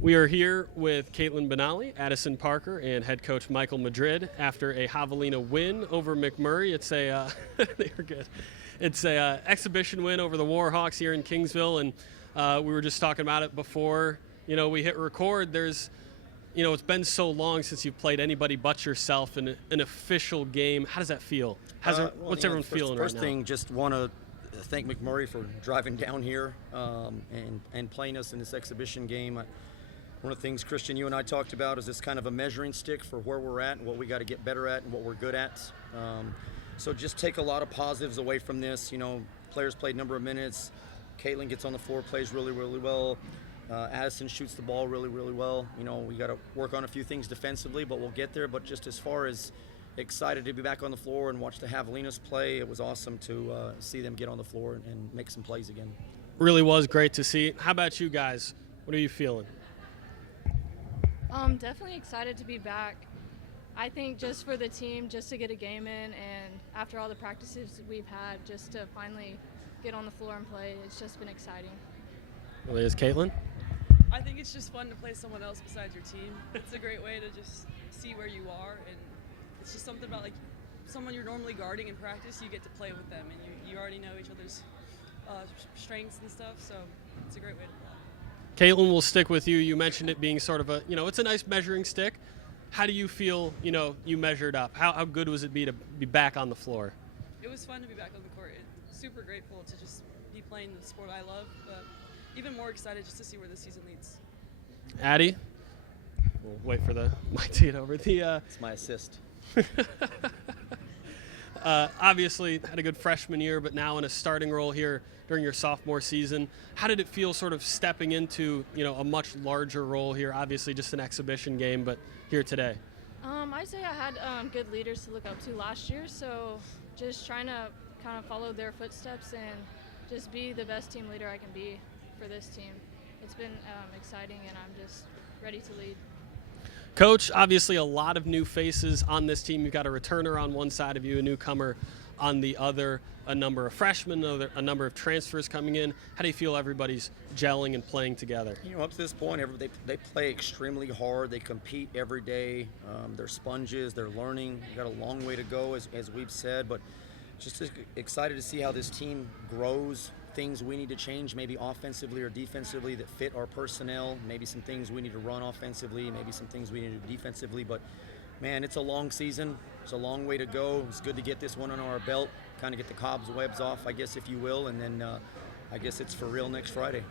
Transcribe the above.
We are here with Caitlyn Benally, Addisyn Parker, and head coach Michael Madrid after a Javelina win over McMurry. It's a they were good. It's a exhibition win over the Warhawks here in Kingsville, and we were just talking about it before. We hit record. It's been so long since you've played anybody but yourself in an official game. How does that feel? What's everyone feeling right now? First thing, just want to thank McMurry for driving down here and playing us in this exhibition game. One of the things, Christian, you and I talked about is this kind of a measuring stick for where we're at and what we got to get better at and what we're good at. So just take a lot of positives away from this. Players played a number of minutes. Caitlyn gets on the floor, plays really, really well. Addisyn shoots the ball really, really well. We got to work on a few things defensively, but we'll get there. But just as far as excited to be back on the floor and watch the Javelinas play, it was awesome to see them get on the floor and make some plays again. Really was great to see. How about you guys? What are you feeling? Definitely excited to be back. I think just for the team, just to get a game in, and after all the practices we've had, just to finally get on the floor and play, it's just been exciting. Really is. Caitlyn? I think it's just fun to play someone else besides your team. It's a great way to just see where you are, and it's just something about someone you're normally guarding in practice, you get to play with them, and you already know each other's strengths and stuff, so it's a great way to play. Caitlyn, we'll stick with you. You mentioned it being sort of it's a nice measuring stick. How do you feel, you measured up? How good was it to be back on the floor? It was fun to be back on the court. Super grateful to just be playing the sport I love, but even more excited just to see where the season leads. Addie? We'll wait for the mic to get over. It's my assist. Obviously had a good freshman year, but now in a starting role here during your sophomore season. How did it feel sort of stepping into, a much larger role here? Obviously just an exhibition game, but here today. I'd say I had good leaders to look up to last year, so just trying to kind of follow their footsteps and just be the best team leader I can be for this team. It's been exciting, and I'm just ready to lead. Coach, obviously a lot of new faces on this team. You've got a returner on one side of you, a newcomer on the other, a number of freshmen, a number of transfers coming in. How do you feel everybody's gelling and playing together? Up to this point, they play extremely hard. They compete every day. They're sponges. They're learning. We've got a long way to go, as we've said, but just excited to see how this team grows. Things we need to change, maybe offensively or defensively, that fit our personnel. Maybe some things we need to run offensively, maybe some things we need to do defensively. But, man, it's a long season. It's a long way to go. It's good to get this one on our belt, kind of get the cobwebs off, I guess, if you will, and then I guess it's for real next Friday.